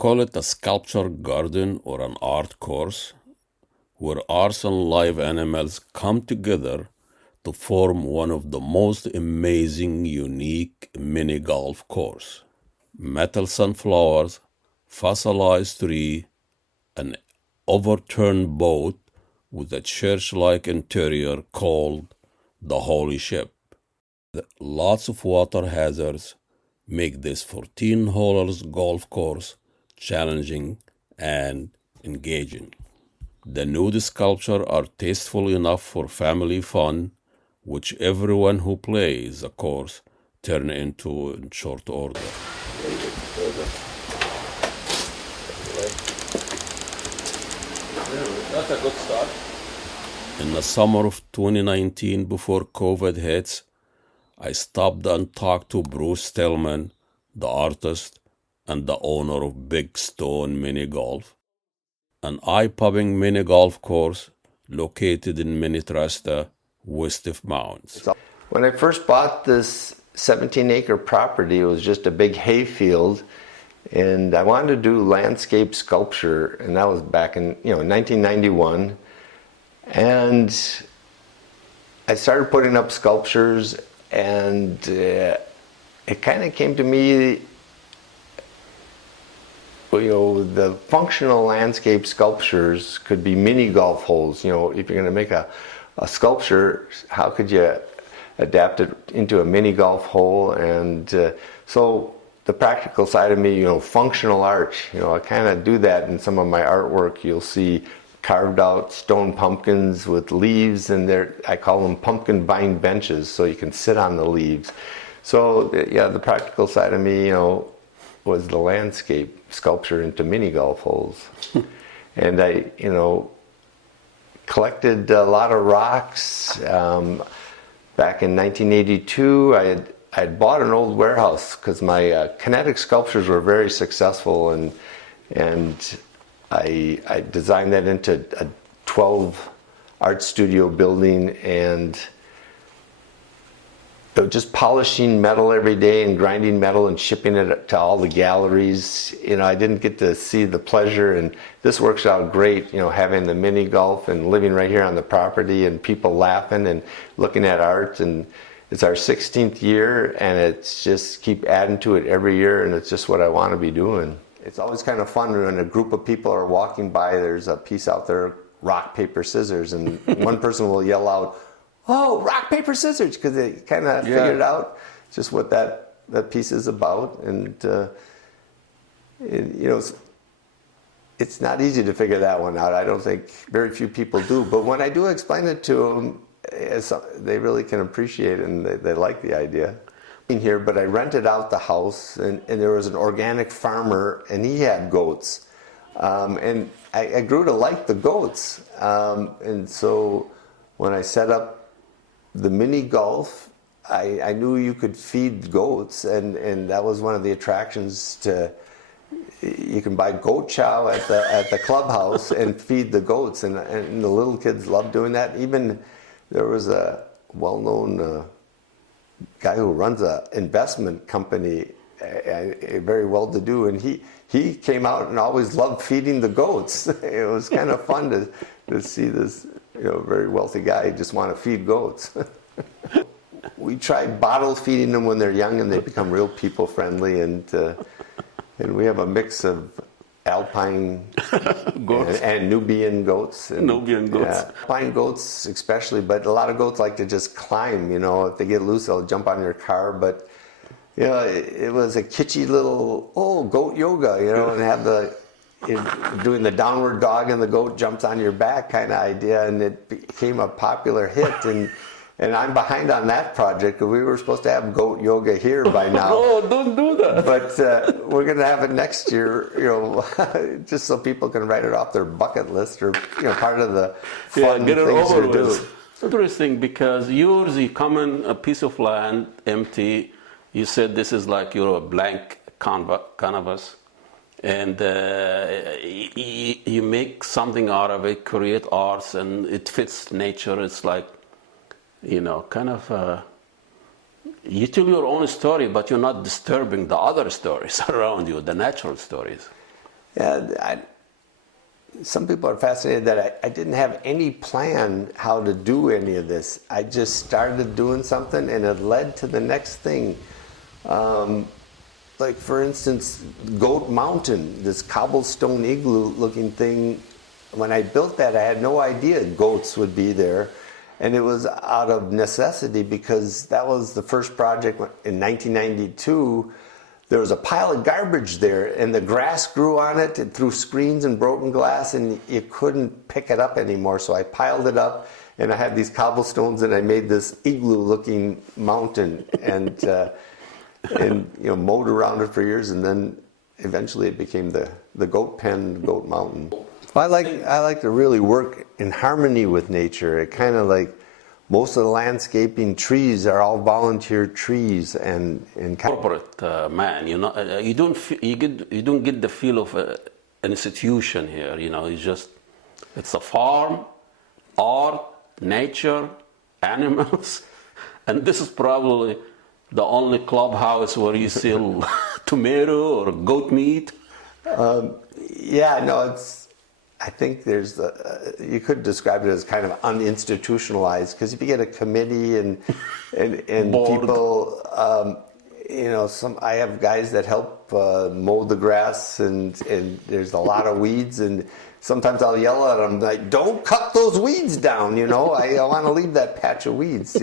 Call it a sculpture garden or an art course where arts and live animals come together to form one of the most amazing, unique mini golf course. Metal sunflowers, fossilized tree, an overturned boat with a church-like interior called the Holy Ship. Lots of water hazards make this 14 holes golf course challenging and engaging. The nude sculptures are tasteful enough for family fun, which everyone who plays the course turn into in short order. That's a good start. In the summer of 2019, before COVID hits, I stopped and talked to Bruce Stillman, the artist and the owner of Big Stone Mini Golf, an eye-popping mini golf course located in Minnetrista, west of Mounds. When I first bought this 17-acre property, it was just a big hayfield, and I wanted to do landscape sculpture, and that was back in 1991. And I started putting up sculptures, and it kind of came to me, the functional landscape sculptures could be mini golf holes. If you're going to make a sculpture, how could you adapt it into a mini golf hole? And so the practical side of me, functional art, I kind of do that in some of my artwork. You'll see carved out stone pumpkins with leaves, and I call them pumpkin vine benches, so you can sit on the leaves. So yeah, the practical side of me, was the landscape sculpture into mini golf holes. And I, collected a lot of rocks. Back in 1982, I had bought an old warehouse because my kinetic sculptures were very successful, and I designed that into a 12 art studio building, and just polishing metal every day and grinding metal and shipping it to all the galleries. I didn't get to see the pleasure, and this works out great, having the mini golf and living right here on the property and people laughing and looking at art. And it's our 16th year, and it's just keep adding to it every year, and it's just what I want to be doing. It's always kind of fun when a group of people are walking by, there's a piece out there, rock, paper, scissors, and one person will yell out, "Oh, rock, paper, scissors," because they kind of figured out just what that piece is about. And, it's not easy to figure that one out. I don't think very few people do. But when I do explain it to them, they really can appreciate it, and they like the idea. Here, but I rented out the house, and there was an organic farmer, and he had goats. And I grew to like the goats. And so when I set up the mini golf, I knew you could feed goats, and that was one of the attractions. You can buy goat chow at the clubhouse and feed the goats, and the little kids love doing that. Even there was a well-known guy who runs an investment company, very well-to-do, and he came out and always loved feeding the goats. It was kind of fun to see this very wealthy guy just want to feed goats. We try bottle feeding them when they're young, and they become real people friendly, and we have a mix of alpine goats and Nubian goats. Nubian goats. Yeah, alpine goats especially, but a lot of goats like to just climb. If they get loose, they'll jump on your car. But it was a kitschy little goat yoga, and have doing the downward dog and the goat jumps on your back kind of idea, and it became a popular hit. And I'm behind on that project. We were supposed to have goat yoga here by now. No, don't do that. But we're going to have it next year, just so people can write it off their bucket list, or part of the fun get it things over to do. with. It's interesting because yours, you come in a piece of land, empty. You said this is like a blank canvas, and you make something out of it, create arts, and it fits nature. It's like, kind of, you tell your own story, but you're not disturbing the other stories around you, the natural stories. Yeah, some people are fascinated that I didn't have any plan how to do any of this. I just started doing something and it led to the next thing. Like for instance, Goat Mountain, this cobblestone igloo looking thing. When I built that, I had no idea goats would be there. And it was out of necessity because that was the first project in 1992. There was a pile of garbage there and the grass grew on it and through screens and broken glass and you couldn't pick it up anymore. So I piled it up and I had these cobblestones and I made this igloo looking mountain and mowed around it for years, and then eventually it became the goat pen, Goat Mountain. Well, I like to really work in harmony with nature. It kind of like most of the landscaping trees are all volunteer trees and Corporate man, you don't get the feel of an institution here. It's a farm, art, nature, animals, and this is probably the only clubhouse where you sell tomato or goat meat. I think you could describe it as kind of uninstitutionalized, because if you get a committee and people, I have guys that help mow the grass and there's a lot of weeds, and sometimes I'll yell at them like, "Don't cut those weeds down," I want to leave that patch of weeds,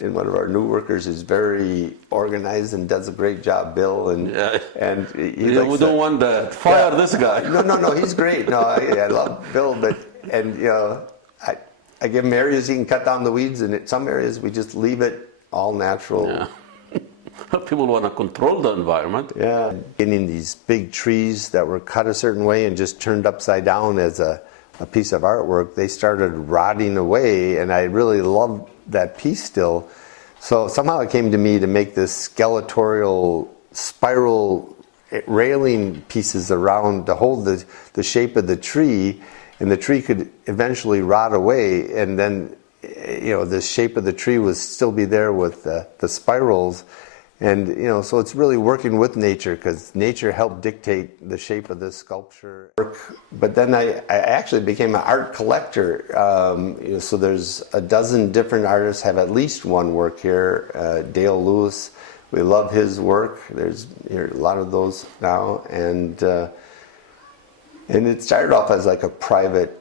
And one of our new workers is very organized and does a great job, Bill. And we don't want to fire this guy. No, he's great. No, I love Bill, I give him areas he can cut down the weeds, and in some areas we just leave it all natural. Yeah. People want to control the environment. Yeah, getting these big trees that were cut a certain way and just turned upside down as a piece of artwork, they started rotting away, and I really loved that piece still. So somehow it came to me to make this skeletorial spiral railing pieces around to hold the shape of the tree, and the tree could eventually rot away, and then the shape of the tree would still be there with the spirals. And so it's really working with nature, because nature helped dictate the shape of this sculpture. But then I actually became an art collector. So there's a dozen different artists have at least one work here. Dale Lewis, we love his work. There's a lot of those now, and it started off as like a private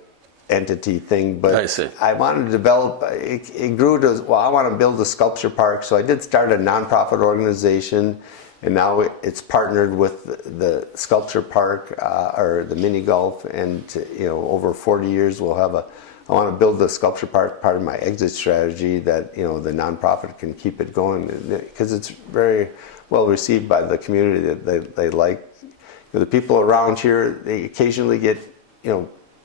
entity thing, but I wanted to develop, it grew to, I want to build a sculpture park, so I did start a nonprofit organization, and now it's partnered with the sculpture park or the mini golf, and over 40 years we'll have I want to build the sculpture park, part of my exit strategy, that the nonprofit can keep it going, because it's very well received by the community. That they like the people around here. They occasionally get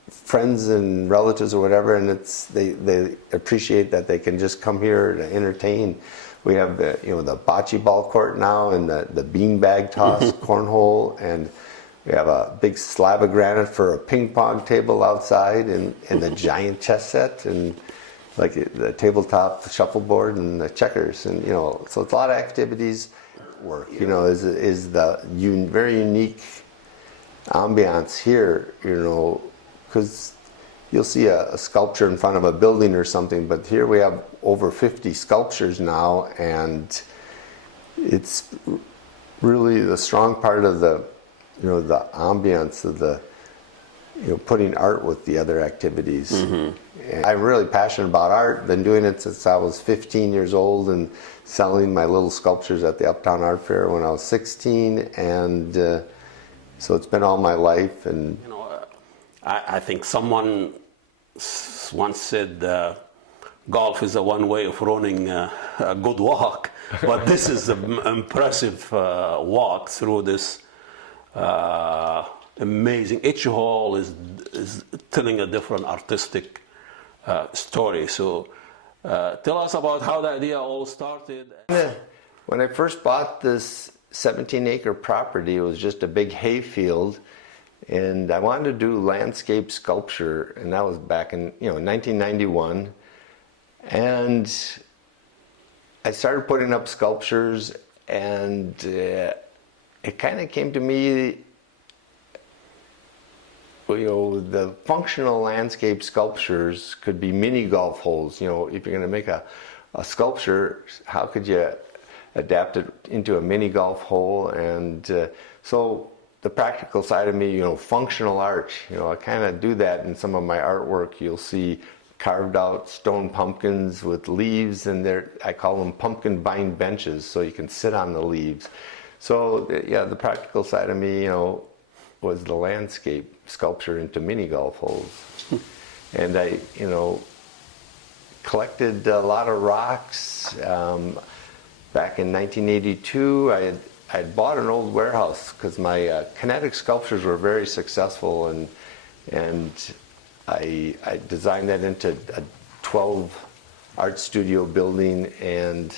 friends and relatives or whatever, and they appreciate that they can just come here to entertain. We have the bocce ball court now, and the beanbag toss, cornhole, and we have a big slab of granite for a ping pong table outside, and the giant chess set, and like the tabletop shuffleboard and the checkers, and so it's a lot of activities. Work is the very unique ambiance here, because you'll see a sculpture in front of a building or something, but here we have over 50 sculptures now, and it's really the strong part of the ambiance of the putting art with the other activities. Mm-hmm. I'm really passionate about art. Been doing it since I was 15 years old, and selling my little sculptures at the Uptown Art Fair when I was 16, and so it's been all my life. And I think someone once said golf is a one way of running a good walk, but this is an impressive walk through this amazing. Each hole is telling a different artistic story. So tell us about how the idea all started. When I first bought this 17-acre property, it was just a big hay field. And I wanted to do landscape sculpture, and that was back in 1991. And I started putting up sculptures, and it kind of came to me the functional landscape sculptures could be mini golf holes. If you're going to make a sculpture, how could you adapt it into a mini golf hole? And so the practical side of me, functional art, I kind of do that in some of my artwork. You'll see carved out stone pumpkins with leaves, and I call them pumpkin vine benches, so you can sit on the leaves. So yeah, the practical side of me, was the landscape sculpture into mini golf holes. And I, collected a lot of rocks. Back in 1982, I had bought an old warehouse because my kinetic sculptures were very successful, and I designed that into a 12 art studio building, and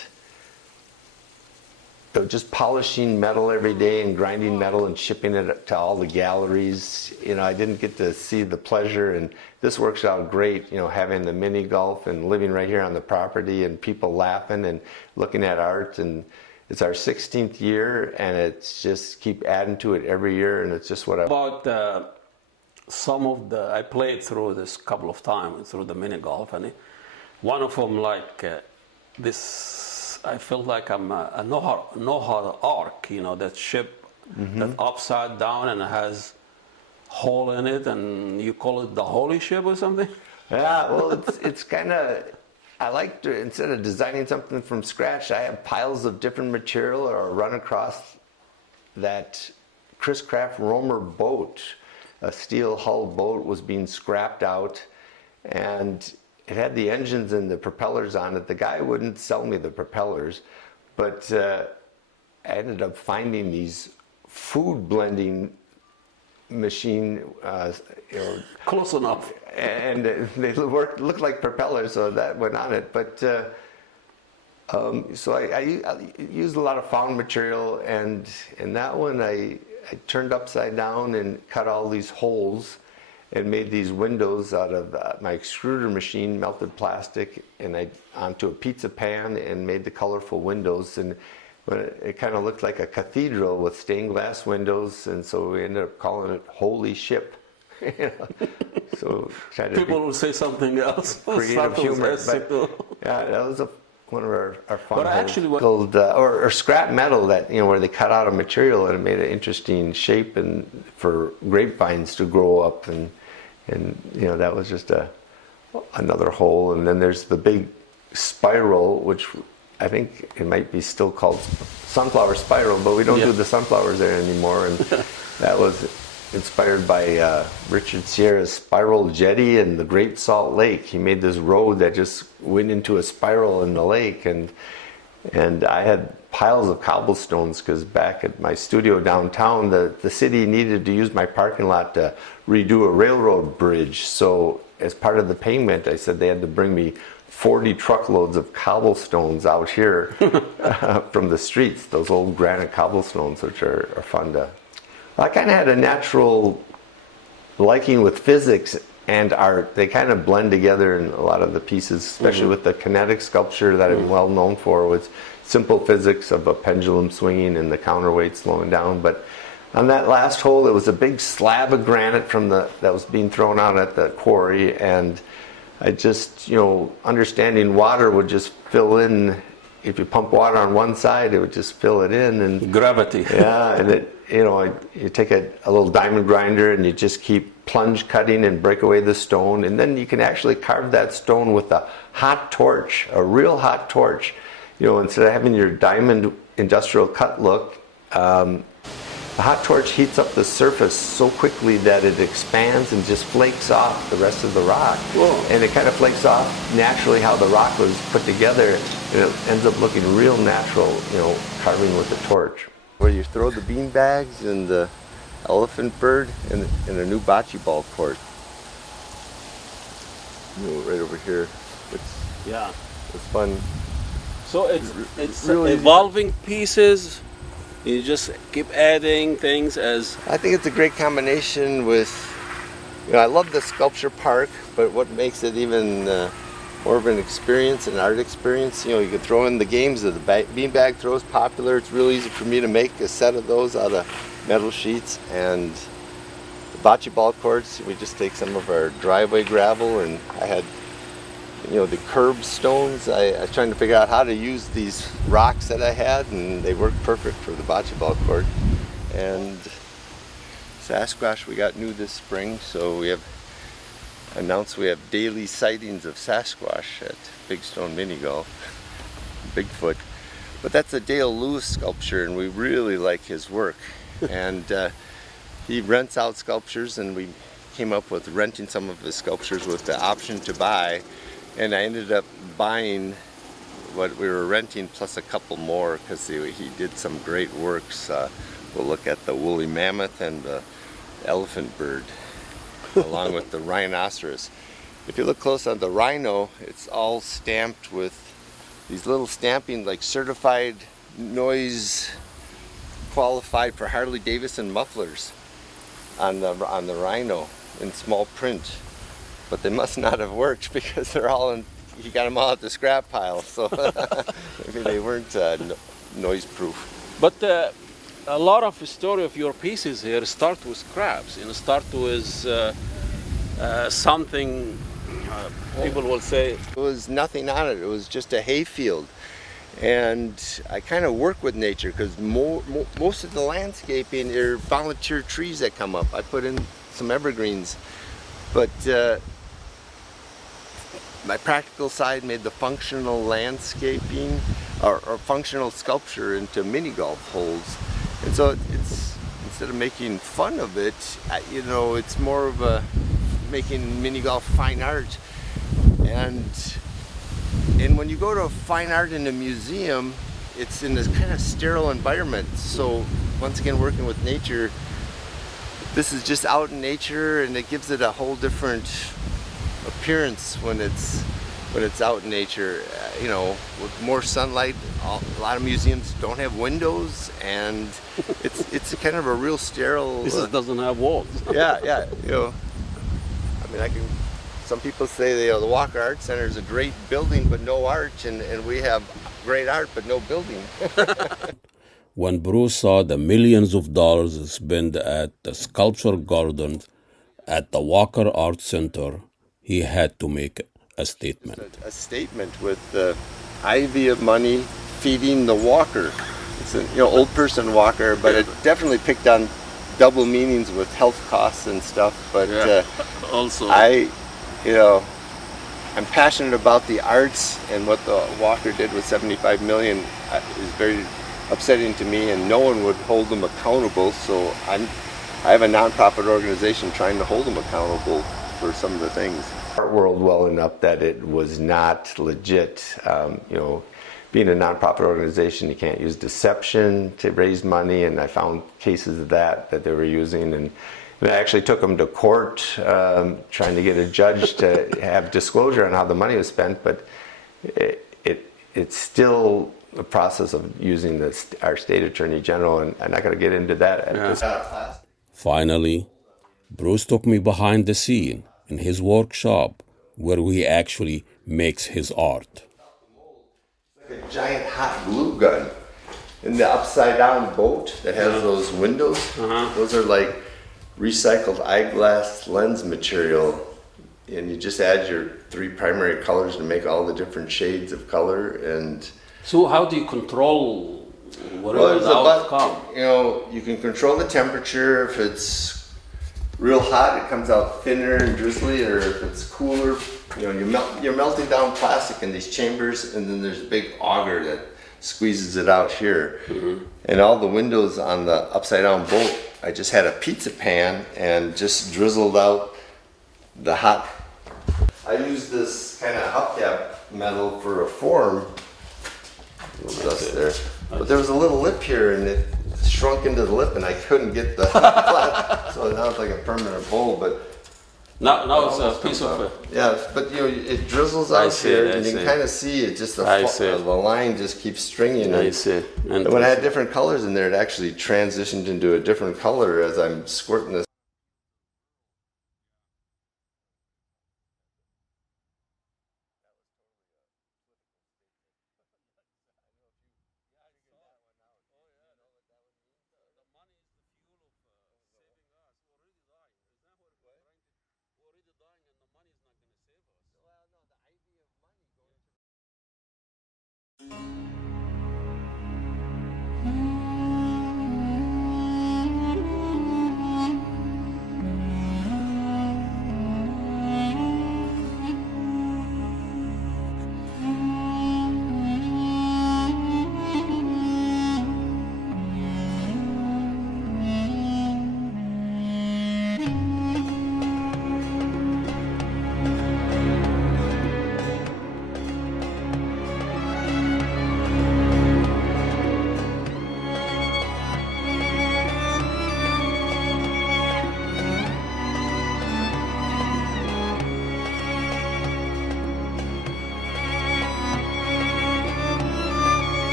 just polishing metal every day and grinding metal and shipping it to all the galleries. I didn't get to see the pleasure, and this works out great, having the mini golf and living right here on the property and people laughing and looking at art. And it's our 16th year, and it's just keep adding to it every year, and it's just what About some of I played through this couple of times through the mini golf, and one of them this, I felt like I'm a Noah Ark, that ship that's upside down and it has hole in it, and you call it the holy ship or something? Yeah, well, it's kind of, I like to, instead of designing something from scratch, I have piles of different material, or run across that Chris Craft Romer boat. A steel hull boat was being scrapped out, and it had the engines and the propellers on it. The guy wouldn't sell me the propellers, but I ended up finding these food blending machine, Close enough. and they looked like propellers, so that went on it. But so I used a lot of found material, and in that one I turned upside down and cut all these holes and made these windows out of my extruder machine, melted plastic, and onto a pizza pan, and made the colorful windows. And it kind of looked like a cathedral with stained glass windows, and so we ended up calling it Holy Ship. So People will say something else. creative humor. But, yeah, that was one of our fun. But actually, called or scrap metal, that where they cut out a material and it made an interesting shape and for grapevines to grow up, and that was just another hole. And then there's the big spiral, which I think it might be still called sunflower spiral, but we don't do the sunflowers there anymore. And that was inspired by Richard Sierra's Spiral Jetty in the Great Salt Lake. He made this road that just went into a spiral in the lake, and I had piles of cobblestones because back at my studio downtown, the city needed to use my parking lot to redo a railroad bridge. So as part of the payment, I said they had to bring me 40 truckloads of cobblestones out here from the streets, those old granite cobblestones, which are fun to... I kind of had a natural liking with physics and art. They kind of blend together in a lot of the pieces, especially with the kinetic sculpture that I'm well known for, with simple physics of a pendulum swinging and the counterweight slowing down. But on that last hole, it was a big slab of granite that was being thrown out at the quarry, and I just, understanding water would just fill in. If you pump water on one side, it would just fill it in, and gravity. Yeah, and you take a little diamond grinder and you just keep plunge cutting and break away the stone, and then you can actually carve that stone with a hot torch, a real hot torch. Instead of having your diamond industrial cut look, the hot torch heats up the surface so quickly that it expands and just flakes off the rest of the rock. Whoa. And it kind of flakes off naturally how the rock was put together, and it ends up looking real natural, carving with a torch. Where you throw the bean bags and the elephant bird in a new bocce ball court. Right over here. It's fun. So it's really evolving pieces. You just keep adding things as... I think it's a great combination with, I love the sculpture park, but what makes it even more of an experience, an art experience, you can throw in the games. The beanbag throw is popular. It's real easy for me to make a set of those out of metal sheets, and bocce ball courts, we just take some of our driveway gravel, and I had, the curb stones. I was trying to figure out how to use these rocks that I had, and they worked perfect for the bocce ball court. And Sasquatch we got new this spring, so we have announced we have daily sightings of Sasquatch at Big Stone Mini Golf, Bigfoot. But that's a Dale Lewis sculpture, and we really like his work. And he rents out sculptures, and we came up with renting some of his sculptures with the option to buy. And I ended up buying what we were renting plus a couple more because he did some great works. We'll look at the woolly mammoth and the elephant bird along with the rhinoceros. If you look close on the rhino, it's all stamped with these little stamping like certified noise qualified for Harley Davidson mufflers on the rhino in small print. But they must not have worked because they're all in, he got them all at the scrap pile, so maybe they weren't noise proof. But a lot of the story of your pieces here start with scraps, start with something people will say. It was nothing on it, it was just a hayfield. And I kind of work with nature because most of the landscaping are volunteer trees that come up. I put in some evergreens, but my practical side made the functional landscaping or functional sculpture into mini golf holes. And so it's, instead of making fun of it, it's more of a making mini golf fine art. And when you go to fine art in a museum, it's in this kind of sterile environment. So once again, working with nature, this is just out in nature, and it gives it a whole different appearance when it's out in nature. With more sunlight. A lot of museums don't have windows, and it's kind of a real sterile. This doesn't have walls. Yeah. Some people say the Walker Art Center is a great building but no art, and we have great art but no building. When Bruce saw the millions of dollars spent at the sculpture garden at the Walker Art Center, he had to make a statement. A statement with the ivy of money feeding the walker. It's an old person walker, but it definitely picked on double meanings with health costs and stuff. But also, I'm passionate about the arts, and what the walker did with 75 million is very upsetting to me, and no one would hold them accountable. So I have a nonprofit organization trying to hold them accountable for some of the things. Art world well enough that it was not legit. Being a nonprofit organization, you can't use deception to raise money, and I found cases of that they were using, and I actually took them to court, trying to get a judge to have disclosure on how the money was spent, but it's still a process of using our state attorney general, and I'm not going to get into that at this class. Finally, Bruce took me behind the scene in his workshop where he actually makes his art. Like a giant hot glue gun in the upside down boat that has those windows. Those are like recycled eyeglass lens material, and you just add your 3 primary colors to make all the different shades of color. And so how do you control whatever the outcome? You can control the temperature. If it's real hot, it comes out thinner and drizzly, or if it's cooler, you're melting down plastic in these chambers, and then there's a big auger that squeezes it out here. And all the windows on the upside down boat, I just had a pizza pan and just drizzled out the hot. I used this kind of hubcap metal for a form. Dust there. But there was a little lip here, and it shrunk into the lip, and I couldn't get the flat. So now it's like a permanent bowl. But now it's a piece of it. Yeah, but it drizzles out here, and you can kind of see it. Just the line just keeps stringing. I see. And when I had different colors in there, it actually transitioned into a different color as I'm squirting this.